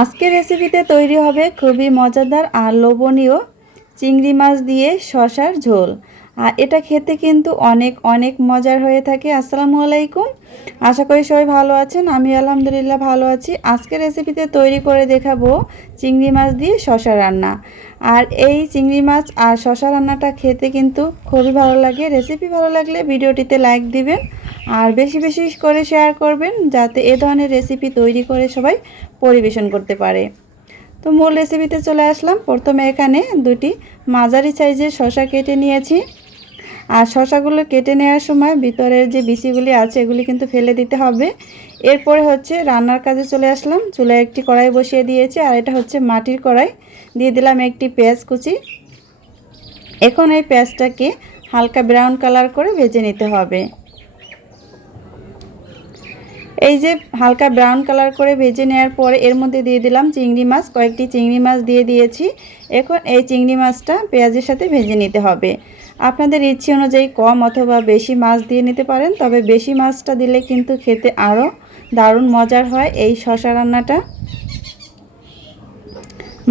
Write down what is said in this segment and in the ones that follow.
আজকের রেসিপিতে তৈরি হবে খুবই মজাদার আর লোভনীয় চিংড়ি মাছ দিয়ে শশার ঝোল। আর এটা খেতে কিন্তু অনেক অনেক মজার হয়ে থাকে। আসসালামু আলাইকুম। আশা করি সবাই ভালো আছেন। আমি আলহামদুলিল্লাহ ভালো আছি। আজকের রেসিপিতে তৈরি করে দেখাবো চিংড়ি মাছ দিয়ে শশা রান্না। আর এই চিংড়ি মাছ আর শশা রান্নাটা খেতে কিন্তু খুবই ভালো লাগে। রেসিপি ভালো লাগলে ভিডিওটিতে লাইক দিবেন। আর বেশি বেশি করে শেয়ার করবেন যাতে এ ধরনের রেসিপি তৈরি করে সবাই পরিবেশন করতে পারে। তো মূল রেসিপিতে চলে আসলাম। প্রথমে এখানে দুটি মাঝারি সাইজের শশা কেটে নিয়েছি। আর শশাগুলো কেটে নেওয়ার সময় ভিতরের যে বিচিগুলি আছে, এগুলি কিন্তু ফেলে দিতে হবে। এরপরে হচ্ছে রান্নার কাজে চলে আসলাম। চুলায় একটি কড়াই বসিয়ে দিয়েছি আর এটা হচ্ছে মাটির কড়াই। দিয়ে দিলাম একটি পেঁয়াজ কুচি। এখন এই পেঁয়াজটাকে হালকা ব্রাউন কালার করে ভেজে নিতে হবে। এই যে হালকা ব্রাউন কালার করে ভেজে নেওয়ার পরে এর মধ্যে দিয়ে দিলাম চিংড়ি মাছ। কয়েকটি চিংড়ি মাছ দিয়ে দিয়েছি। এখন এই চিংড়ি মাছটা পেঁয়াজের সাথে ভেজে নিতে হবে। আপনাদের ইচ্ছে অনুযায়ী কম অথবা বেশি মাছ দিয়ে নিতে পারেন, তবে বেশি মাছটা দিলে কিন্তু খেতে আরও দারুণ মজার হয় এই শশা রান্নাটা।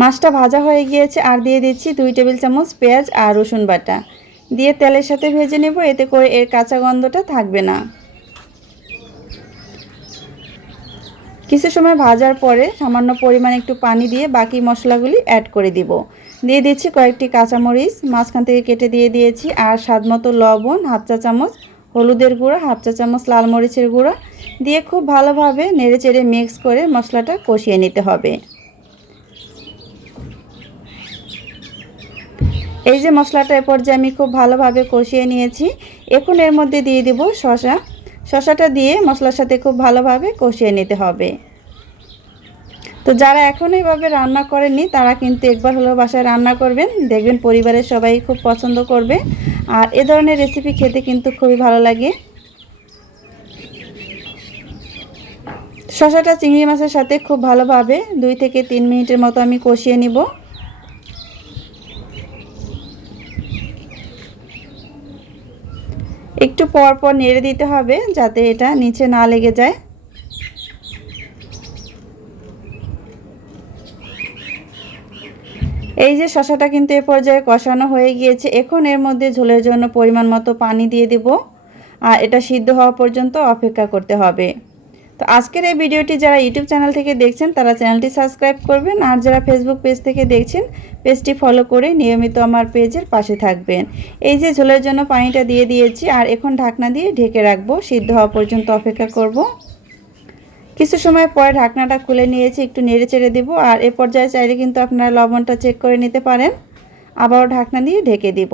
মাছটা ভাজা হয়ে গিয়েছে, আর দিয়ে দিচ্ছি দুই টেবিল চামচ পেঁয়াজ আর রসুন বাটা। দিয়ে তেলের সাথে ভেজে নেব, এতে করে এর কাঁচা গন্ধটা থাকবে না। কিছু সময় ভাজার পরে সামান্য পরিমাণে একটু পানি দিয়ে বাকি মশলাগুলি অ্যাড করে দিব। দিয়ে দিচ্ছি কয়েকটি কাঁচামরিচ, মাঝখান থেকে কেটে দিয়ে দিয়েছি আর স্বাদ মতো লবণ, হাফ চা চামচ, হলুদের গুঁড়ো, হাফ চা চামচ লাল মরিচের গুঁড়ো। দিয়ে খুব ভালোভাবে নেড়ে চেড়ে মিক্স করে মশলাটা কষিয়ে নিতে হবে। এই যে মশলাটা এ পর্যায়ে আমি খুব ভালোভাবে কষিয়ে নিয়েছি। এখন এর মধ্যে দিয়ে দিব শশা শশাটা দিয়ে মশলার সাথে খুব ভালোভাবে কষিয়ে নিতে হবে। তো যারা এখন এইভাবে রান্না করেননি, তারা কিন্তু একবার হলেও বাসায় রান্না করবেন। দেখবেন পরিবারের সবাই খুব পছন্দ করবে। আর এ ধরনের রেসিপি খেতে কিন্তু খুবই ভালো লাগে। শশাটা চিংড়ি মাছের সাথে খুব ভালোভাবে দুই থেকে তিন মিনিটের মতো আমি কষিয়ে নিব। একটু পর পর নেড়ে দিতে হবে যাতে এটা নিচে না লেগে যায়। এই যে শশাটা কিন্তু এ পর্যায়ে কষানো হয়ে গিয়েছে, এখন এর মধ্যে ঝোলের জন্য পরিমাণ মতো পানি দিয়ে দেব। আর এটা সিদ্ধ হওয়া পর্যন্ত অপেক্ষা করতে হবে। তো আজকের এই ভিডিওটি যারা ইউটিউব চ্যানেল থেকে দেখছেন, তারা চ্যানেলটি সাবস্ক্রাইব করবেন। আর যারা ফেসবুক পেজ থেকে দেখছেন পেজটি ফলো করে নিয়মিত আমার পেজের পাশে থাকবেন। এই যে ঝোলের জন্য পানিটা দিয়ে দিয়েছি, আর এখন ঢাকনা দিয়ে ঢেকে রাখব। সিদ্ধ হওয়া পর্যন্ত অপেক্ষা করব। কিছু সময় পরে ঢাকনাটা খুলে নিয়েছি, একটু নেড়ে চেড়ে দেবো। আর এ পর্যায়ে চাইলে কিন্তু আপনারা লবণটা চেক করে নিতে পারেন। আবারও ঢাকনা দিয়ে ঢেকে দিব।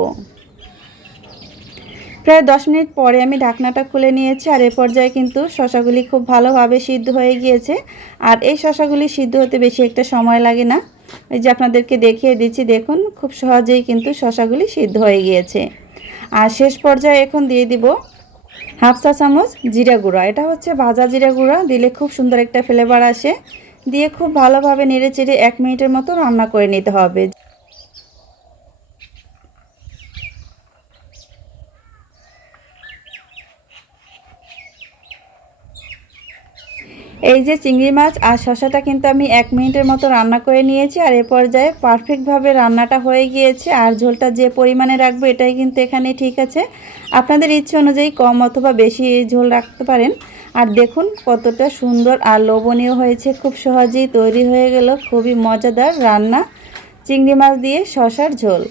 প্রায় দশ মিনিট পরে আমি ঢাকনাটা খুলে নিয়েছি আর এ পর্যায়ে কিন্তু শশাগুলি খুব ভালোভাবে সিদ্ধ হয়ে গিয়েছে। আর এই শশাগুলি সিদ্ধ হতে বেশি একটা সময় লাগে না। এই যে আপনাদেরকে দেখিয়ে দিচ্ছি, দেখুন, খুব সহজেই কিন্তু শশাগুলি সিদ্ধ হয়ে গিয়েছে। আর শেষ পর্যায়ে এখন দিয়ে দিব হাফ চা চামচ জিরা গুঁড়া। এটা হচ্ছে ভাজা জিরা গুঁড়া, দিলে খুব সুন্দর একটা ফ্লেভার আসে। দিয়ে খুব ভালোভাবে নেড়ে চেড়ে এক মিনিটের মতো রান্না করে নিতে হবে। এই যে চিংড়ি মাছ আর শশাটা কিন্তু আমি এক মিনিটের মতো রান্না করে নিয়েছি আর এ পর্যায়ে পারফেক্টভাবে রান্নাটা হয়ে গিয়েছে আর ঝোলটা যে পরিমাণে রাখব এটাই কিন্তু এখানে ঠিক আছে। আপনাদের ইচ্ছে অনুযায়ী কম অথবা বেশি ঝোল রাখতে পারেন। আর দেখুন কতটা সুন্দর আর লোভনীয় হয়েছে, খুব সহজেই তৈরি হয়ে গেল, খুবই মজাদার রান্না। চিংড়ি মাছ দিয়ে শশার ঝোল।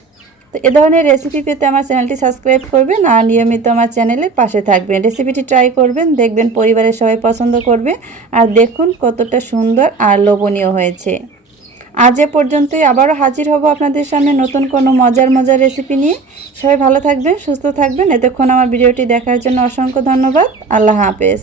তো এ ধরনের রেসিপি পেতে আমার চ্যানেলটি সাবস্ক্রাইব করবেন আর নিয়মিত আমার চ্যানেলের পাশে থাকবেন। রেসিপিটি ট্রাই করবেন, দেখবেন পরিবারের সবাই পছন্দ করবে আর দেখুন কতটা সুন্দর আর লোভনীয় হয়েছে। আজ এ পর্যন্তই, আবারও হাজির হব আপনাদের সামনে নতুন কোনো মজার মজার রেসিপি নিয়ে। সবাই ভালো থাকবেন, সুস্থ থাকবেন। এতক্ষণ আমার ভিডিওটি দেখার জন্য অসংখ্য ধন্যবাদ। আল্লাহ হাফেজ।